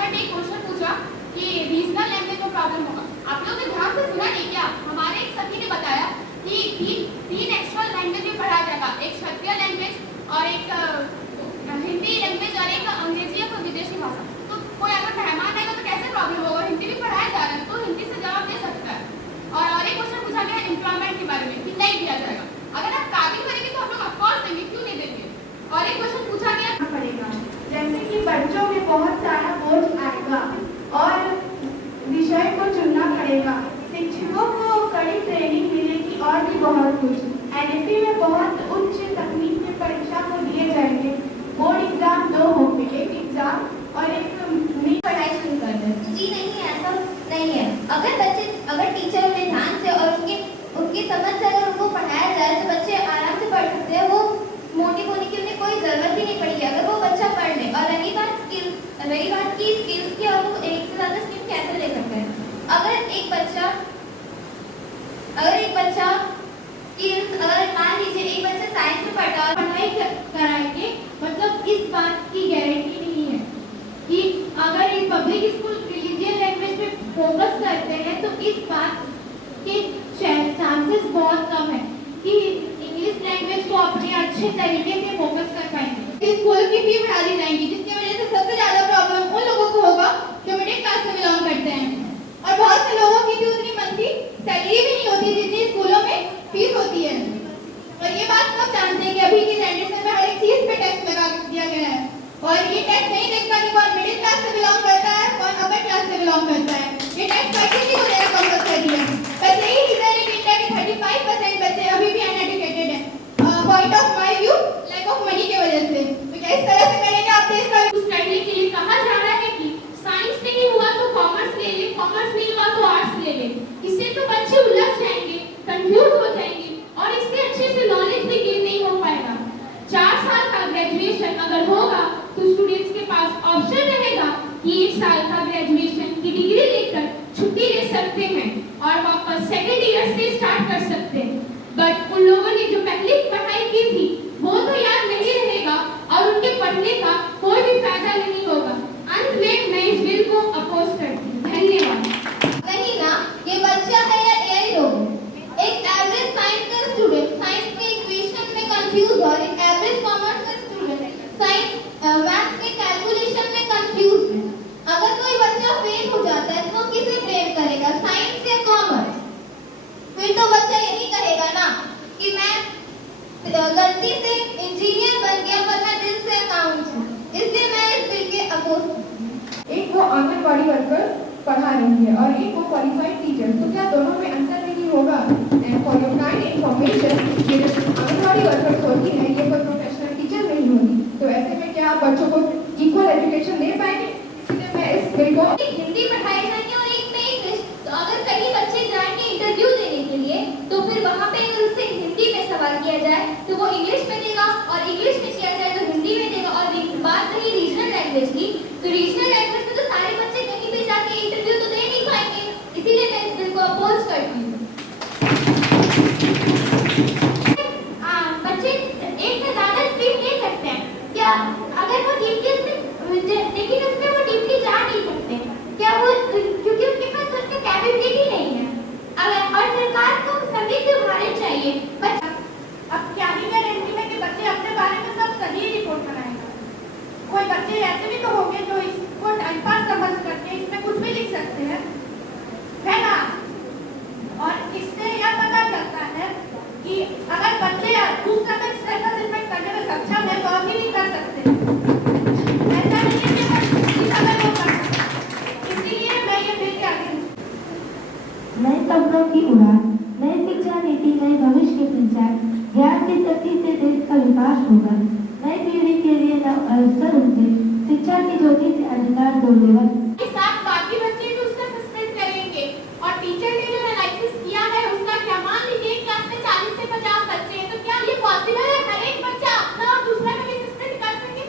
आर्यभट्ट ने एक क्वेश्चन पूछा कि रीजनल लैंग्वेज में प्रॉब्लम होगा। आप लोगों ने ध्यान से सुना नहीं क्या? हमारे एक सखी ने बताया कि तीन एक्स्ट्रा लैंग्वेज में पढ़ाया जाएगा, एक क्षत्रिय लैंग्वेज और एक हिंदी लैंग्वेज और एक अंग्रेजी या विदेशी भाषा। तो कोई अगर मेहमान आएगा तो कैसे प्रॉब्लम होगा? हिंदी भी पढ़ाया जा रहा है तो हिंदी से जवाब दे सकता है। और एक क्वेश्चन पूछा गया एम्प्लॉयमेंट के बारे में कि नहीं दिया जाएगा। अगर आप काबिल करेंगे तो हम लोग ऑफकोर्स देंगे, क्यों नहीं देंगे। और एक क्वेश्चन पूछा गया पड़ेगा, जैसे कि बच्चों में बहुत सारा बोझ आएगा और विषय को चुनना पड़ेगा, शिक्षकों को कड़ी ट्रेनिंग मिलेगी और भी बहुत कुछ। एनएफपी में बहुत उच्च तकनीक में परीक्षा को दिए जाएंगे। बोर्ड एग्जाम 2 होंगे, एक एग्जाम और एक पढ़ाई शुरू कर दें। जी नहीं, ऐसा नहीं है। अगर टीचर उन्हें ध्यान से और उनकी समझ से अगर उनको पढ़ाया जाए तो बच्चे आराम से पढ़ सकते हैं। वो मोटी होने की उन्हें कोई जरूरत ही नहीं पड़ेगी अगर वो बच्चा पढ़ ले। और रही बात की स्किल्स की, और वो एक से ज्यादा स्किल कैसे ले सकते हैं। अगर एक बच्चा स्किल्स, अगर मान लीजिए एक बच्चा साइंस में पढ़ा और पढ़ाई कराएंगे, मतलब इस बात की गारंटी नहीं है कि अगर एक पब्लिक स्कूल रिलीजियन लैंग्वेज पे फोकस करते हैं तो इस बात के चांसेस बहुत कम है कि इंग्लिश लैंग्वेज को अपने अच्छे तरीके से फोकस कर पाएंगे। स्कूल की फी बढ़ा दी जाएंगी, जिसकी वजह से सबसे ज्यादा प्रॉब्लम उन लोगों को होगा जो मिडिल क्लास से बिलोंग करते हैं। और बहुत से लोगों की भी उतनी मंथली सैलरी भी नहीं होती जितनी स्कूलों में फीस होती है। और ये बात सब जानते हैं कि अभी की जनरेशन में हर एक चीज पे टैक्स लगा दिया गया है और ये टैक्स नहीं देखता कि कौन मिडिल क्लास से बिलोंग करता है, कौन अपर क्लास से बिलोंग करता है। ये टैक्स हर किसी को देना कंपल्सरी है। बस यही रीजन है कि इंडिया के 35% बच्चे अभी भी अनएजुकेटेड हैं। Point of my view lack of money की वजह से। तो क्या इस तरह से करेंगे आप देश का कुछ करने के लिए कहा जा रहा है कि साइंस नहीं हुआ तो कॉमर्स ले ले, कॉमर्स नहीं हुआ तो आर्ट्स ले ले। इससे तो बच्चे उलझ जाएंगे, कंफ्यूज हो जाएंगे और इससे अच्छे से नॉलेज भी गेन नहीं हो पाएगा। 4 साल का ग्रेजुएशन अगर होगा तो स्टूडेंट्स के पास ऑप्शन रहेगा कि 1 साल का ग्रेजुएशन की डिग्री लेकर छुट्टी ले सकते हैं और वापस सेकेंड ईयर से स्टार्ट कर सकते हैं। बट उन लोगों ने जो पहले पढ़ाई की थी वो तो याद नहीं रहेगा और उनके पढ़ने का कोई भी फायदा नहीं होगा। अंत में मैं इस बिल को अपोज करती हूँ। धन्यवाद। नहीं ना, ये बच्चा है या एआई रोबोट। एक एवरेज साइंस का स्टूडेंट साइंस के इक्वेशन में कंफ्यूज और एक एवरेज कॉमर्स का स्टूडेंट साइंस मैथ्स के कैलकुलेशन में कंफ्यूज है। अगर कोई बच्चा फेल हो जाता है तो वो किसे ब्लेम करेगा, साइंस या कॉमर्स? फिर तो बच्चा यही कहेगा ना कि मैं गलती से इंजीनियर बन गया पर मैं दिल से अकाउंट्स हूँ। इसलिए मैं इस बिल के अपोज। एक वो आंगनबाड़ी वर्कर पढ़ा रही है और एक वो क्वालिफाइड टीचर, तो क्या दोनों में अंतर नहीं होगा? And for your kind information, ये जो आंगनबाड़ी वर्कर होती है ये कोई प्रोफेशनल टीचर नहीं होती। तो ऐसे में क्या आप बच्चों को इक्वल एजुकेशन दे पाएंगे? इसलिए मैं इस बिल को हिंदी पढ़ाई जाएगी और एक में इंग्लिश। तो अगर कहीं बच्चे जाएंगे इंटरव्यू देने के लिए तो फिर वहाँ पे अगर उससे हिंदी में सवाल किया जाए तो वो इंग्लिश में देगा और इंग्लिश में किया जाए तो हिंदी में देगा। और बात रही रीजनल लैंग्वेज की, तो रीजनल लैंग्वेज में तो सारे बच्चे कहीं भी जाके इंटरव्यू तो दे नहीं पाएंगे। इसीलिए मैं इस बिल को अपोज करती हूँ। बच्चे एक से ज्यादा स्ट्रीम ले सकते हैं क्या? अगर वो लेकिन उसमें वो डीपली जा नहीं सकते क्या? वो क्योंकि उनके पास उसकी कैपेबिलिटी नहीं है। अगर और सरकार को सभी से उदाहरण चाहिए। अब क्या ही गारंटी है कि बच्चे अपने बारे में सब सही रिपोर्ट बनाएगा। कोई बच्चे ऐसे भी तो होंगे जो इसको टाइम पास समझ करके इसमें कुछ भी लिख सकते हैं, है ना? और इससे यह पता चलता है कि अगर बच्चे उस समय सेल्फ असेसमेंट करने में सक्षम है तो अभी भी कर सकते हैं। ऐसा नहीं है कि इस समय वो कर सकते। इसीलिए मैं ये बिल के आगे नए सपनों की उड़ान, नई शिक्षा नीति, नए भविष्य के संचार, ज्ञान की शक्ति से देश का विकास होगा। नई पीढ़ी के लिए नव अवसर होंगे, शिक्षा की ज्योति से अंधकार दूर होगा। साथ बाकी बच्चे भी उसका सस्पेंड करेंगे और टीचर ने जो एनालिसिस किया है उसका क्या, मान लीजिए एक क्लास में 40 से 50 बच्चे हैं तो क्या ये पॉसिबल है हर एक बच्चा अपना और दूसरा का भी सस्पेंड कर सके?